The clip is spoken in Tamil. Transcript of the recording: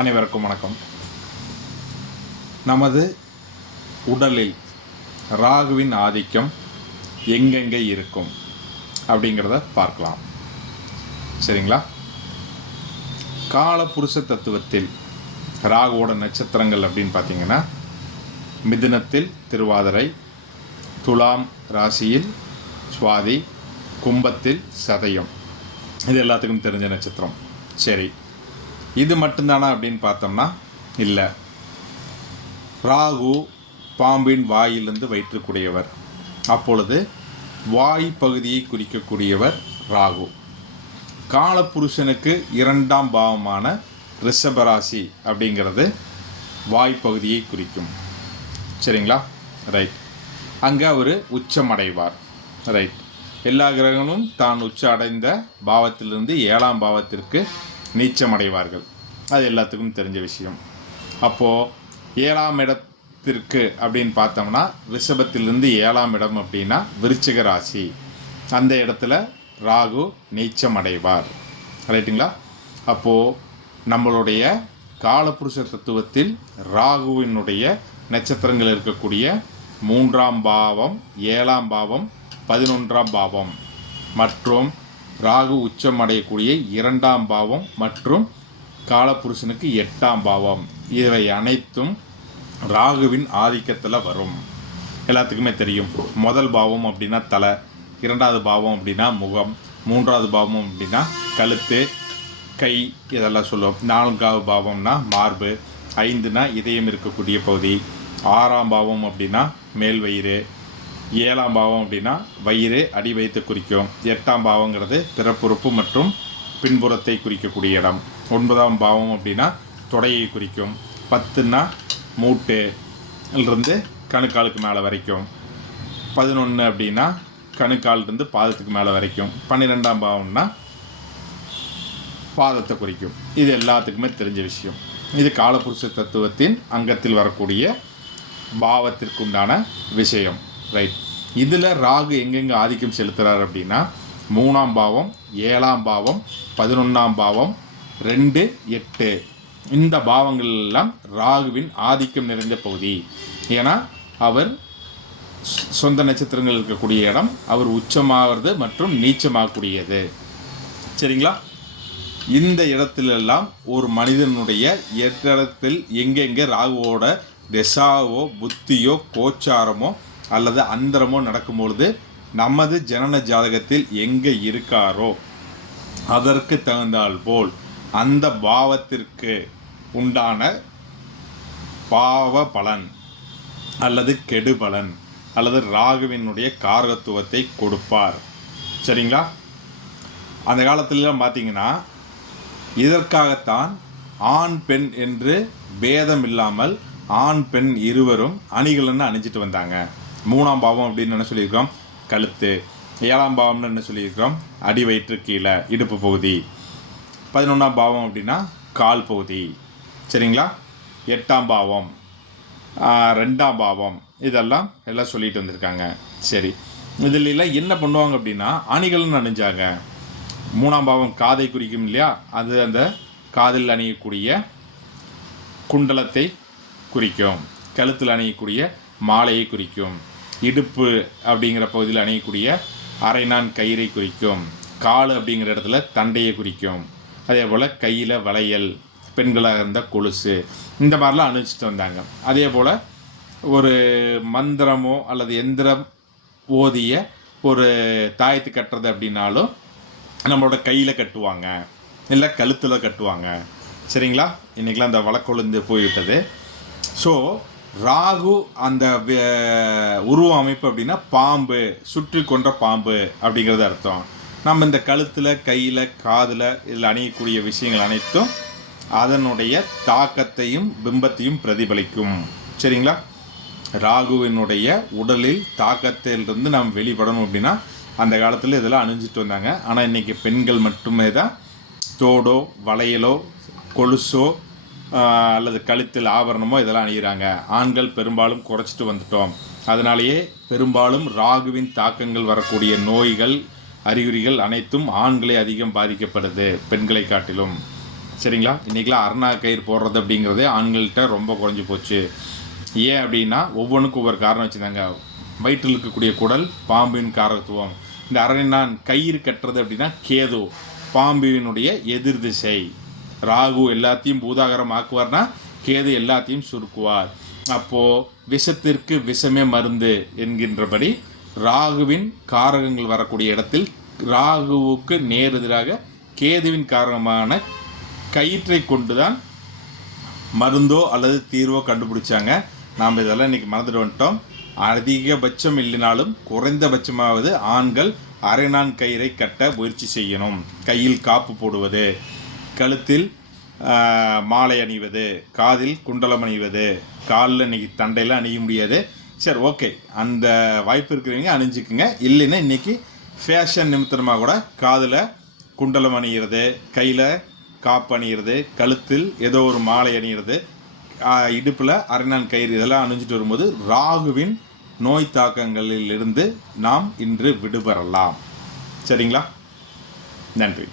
அனைவருக்கும் வணக்கம். நமது உடலில் ராகுவின் ஆதிக்கம் எங்கெங்கே இருக்கும் அப்படிங்கிறத பார்க்கலாம். சரிங்களா? காலபுருஷ தத்துவத்தில் ராகுவோட நட்சத்திரங்கள் அப்படின்னு பார்த்தீங்கன்னா மிதுனத்தில் திருவாதிரை துலாம் ராசியில் சுவாதி கும்பத்தில் சதயம். இது எல்லாத்துக்கும் தெரிஞ்ச நட்சத்திரம். சரி. இது மட்டும்தானா அப்படின்னு பார்த்தோம்னா இல்லை. ராகு பாம்பின் வாயிலிருந்து வயிற்றுக்குடையவர். அப்பொழுது வாய் பகுதியை குறிக்கக்கூடியவர் ராகு. காலப்புருஷனுக்கு இரண்டாம் பாவமான ரிஷபராசி அப்படிங்கிறது வாய்ப்பகுதியை குறிக்கும். சரிங்களா? ரைட் அங்கே அவர் உச்சமடைவார். ரைட் எல்லா கிரகங்களும் தான் உச்ச அடைந்த பாவத்திலிருந்து ஏழாம் பாவத்திற்கு நீச்சமடைவார்கள். அது எல்லாத்துக்கும் தெரிஞ்ச விஷயம். அப்போது ஏழாம் இடத்திற்கு அப்படின்னு பார்த்தோம்னா ரிஷபத்திலிருந்து ஏழாம் இடம் அப்படின்னா விருச்சிக ராசி. அந்த இடத்துல ராகு நீச்சம் அடைவார். ரைட்டுங்களா அப்போது நம்மளுடைய காலபுருஷ தத்துவத்தில் ராகுவினுடைய நட்சத்திரங்கள் இருக்கக்கூடிய மூன்றாம் பாவம் ஏழாம் பாவம் பதினொன்றாம் பாவம் மற்றும் ராகு உச்சம் அடையக்கூடிய இரண்டாம் பாவம் மற்றும் காலபுருஷனுக்கு எட்டாம் பாவம். இவை அனைத்தும் ராகுவின் ஆதிக்கத்தில் வரும். எல்லாத்துக்குமே தெரியும். முதல் பாவம் அப்படின்னா தலை இரண்டாவது பாவம் அப்படின்னா முகம் மூன்றாவது பாவம் அப்படின்னா கழுத்து கை இதெல்லாம் சொல்லுவோம். நான்காவது பாவம்னா மார்பு ஐந்துனா இதயம் இருக்கக்கூடிய பகுதி ஆறாம் பாவம் அப்படின்னா மேல் வயிறு ஏழாம் பாவம் அப்படின்னா வயிறு அடி வைத்து குறிக்கும். எட்டாம் பாவங்கிறது பிறப்புறுப்பு மற்றும் பின்புறத்தை குறிக்கக்கூடிய இடம். ஒன்பதாம் பாவம் அப்படின்னா தொடையை குறிக்கும். பத்துன்னா மூட்டுலேருந்து கணுக்காலுக்கு மேலே வரைக்கும். பதினொன்று அப்படின்னா கணுக்காலிருந்து பாதத்துக்கு மேலே வரைக்கும். பன்னிரெண்டாம் பாவம்னா பாதத்தை குறிக்கும். இது எல்லாத்துக்குமே தெரிஞ்ச விஷயம். இது காலபுருஷ தத்துவத்தின் அங்கத்தில் வரக்கூடிய பாவத்திற்குண்டான விஷயம். ரைட் இதில் ராகு எங்கெங்கே ஆதிக்கம் செலுத்துகிறார் அப்படின்னா மூணாம் பாவம் ஏழாம் பாவம் பதினொன்றாம் பாவம் ரெண்டு எட்டு. இந்த பாவங்கள் எல்லாம் ராகுவின் ஆதிக்கம் நிறைந்த பகுதி. ஏன்னா அவர் சொந்த நட்சத்திரங்கள் இருக்கக்கூடிய இடம் அவர் உச்சமாகிறது மற்றும் நீச்சமாகக்கூடியது. சரிங்களா? இந்த இடத்திலெல்லாம் ஒரு மனிதனுடைய எட்டிடத்தில் எங்கெங்கே ராகுவோட திசாவோ புத்தியோ கோச்சாரமோ அல்லது அந்தரமோ நடக்கும்பொழுது நமது ஜனன ஜாதகத்தில் எங்கே இருக்காரோ அதற்கு தகுந்தால் போல் அந்த பாவத்திற்கு உண்டான பாவ பலன் அல்லது கெடு பலன் அல்லது ராகுவினுடைய காரகத்துவத்தை கொடுப்பார். சரிங்களா? அந்த காலத்துலலாம் பார்த்தீங்கன்னா இதற்காகத்தான் ஆண் பெண் என்று பேதம் இல்லாமல் ஆண் பெண் இருவரும் அணிகலன்னு அணிஞ்சிட்டு வந்தாங்க. மூணாம் பாவம் அப்படின்னு என்ன சொல்லியிருக்கோம் கழுத்து. ஏழாம் பாவம்னு என்ன சொல்லியிருக்கிறோம்? அடி வயிற்று கீழே இடுப்பு பகுதி. பதினொன்றாம் பாவம் அப்படின்னா கால் பகுதி. சரிங்களா? எட்டாம் பாவம் ரெண்டாம் பாவம் இதெல்லாம் எல்லாம் சொல்லிட்டு வந்திருக்காங்க. சரி. இதில் என்ன பண்ணுவாங்க அப்படின்னா அணிகள்னு அணிஞ்சாங்க. மூணாம் பாவம் காதை குறிக்கும் இல்லையா? அது அந்த காதில் அணியக்கூடிய குண்டலத்தை குறிக்கும். கழுத்தில் அணியக்கூடிய மாலையை குறிக்கும். இடுப்பு அப்படிங்கிற பகுதியில் அணியக்கூடிய அரைநான் கயிறை குறிக்கும். கால் அப்படிங்கிற இடத்துல தண்டையை குறிக்கும். அதே போல் கையில் வளையல் பெண்களாக இருந்தால் கொலுசு இந்த மாதிரிலாம் அணிச்சிட்டு வந்தாங்க. அதே போல் ஒரு மந்திரமோ அல்லது எந்திரம் ஓதிய ஒரு தாயத்து கட்டுறது அப்படின்னாலும் நம்மளோட கையில் கட்டுவாங்க. இல்லை கழுத்தில் கட்டுவாங்க. சரிங்களா? இன்றைக்கெலாம் அந்த வழக்கொழுந்து போய்விட்டது. ஸோ ராகு அந்த வே- உருவ அமைப்பு அப்படின்னா பாம்பு சுற்றி கொன்ற பாம்பு அப்படிங்கிறது அர்த்தம். நம்ம இந்த கழுத்தில் கையில் காதில் இதில் அணியக்கூடிய விஷயங்கள் அனைத்தும் அதனுடைய தாக்கத்தையும் பிம்பத்தையும் பிரதிபலிக்கும். சரிங்களா? ராகுவினுடைய உடலில் தாக்கத்திலிருந்து நாம் வெளிப்படணும் அப்படின்னா அந்த காலத்தில் இதெல்லாம் அணிஞ்சிட்டு வந்தாங்க. ஆனால் இன்றைக்கி பெண்கள் மட்டுமே தான் தோடோ வளையலோ கொலுசோ அல்லது கழுத்தில் ஆபரணமோ இதெல்லாம் அணிகிறாங்க ஆண்கள் பெரும்பாலும் குறைச்சிட்டு வந்துட்டோம். அதனாலேயே பெரும்பாலும் ராகுவின் தாக்கங்கள் வரக்கூடிய நோய்கள் அறிகுறிகள் அனைத்தும் ஆண்களே அதிகம் பாதிக்கப்படுது பெண்களை காட்டிலும். சரிங்களா? இன்றைக்கெலாம் அருணா கயிறு போடுறது அப்படிங்கிறதே ஆண்கள்கிட்ட ரொம்ப குறைஞ்சி போச்சு. ஏன் அப்படின்னா ஒவ்வொன்றுக்கும் ஒவ்வொரு காரணம் வச்சுருந்தாங்க. வயிற்றில் இருக்கக்கூடிய குடல் பாம்பின் காரத்துவம். இந்த அரணினான் கயிறு கட்டுறது அப்படின்னா கேது பாம்பினுடைய எதிர் திசை. ராகு எல்லாத்தையும் பூதாகரம் ஆக்குவார்னா கேது எல்லாத்தையும் சுருக்குவார். அப்போது விஷத்திற்கு விஷமே மருந்து என்கின்றபடி ராகுவின் காரகங்கள் வரக்கூடிய இடத்தில் ராகுவுக்கு நேர் எதிராக கேதுவின் காரணமான கயிற்றை கொண்டு தான் மருந்தோ அல்லது தீர்வோ கண்டுபிடிச்சாங்க. நாம் இதெல்லாம் இன்னைக்கு மறந்துட்டு வந்துட்டோம். அதிகபட்சம் இல்லைனாலும் குறைந்தபட்சமாவது ஆண்கள் அரைநான் கயிறை கட்ட முயற்சி செய்யணும். கையில் காப்பு போடுவது கழுத்தில் மாலை அணிவது காதில் குண்டலம் அணிவது காலில் இன்னைக்கு தண்டையெல்லாம் அணிய முடியாது. சரி ஓகே. அந்த வாய்ப்பு இருக்கிறவங்க அணிஞ்சுக்குங்க. இல்லைன்னா இன்றைக்கி ஃபேஷன் நிமித்தமாக கூட காதில் குண்டலம் அணிகிறது கையில் காப்பு அணிகிறது கழுத்தில் ஏதோ ஒரு மாலை அணிகிறது இடுப்பில் அரைநான் கயிறு இதெல்லாம் அணிஞ்சிட்டு வரும்போது ராகுவின் நோய் தாக்கங்களிலிருந்து நாம் இன்று விடுபெறலாம் சரிங்களா? நன்றி.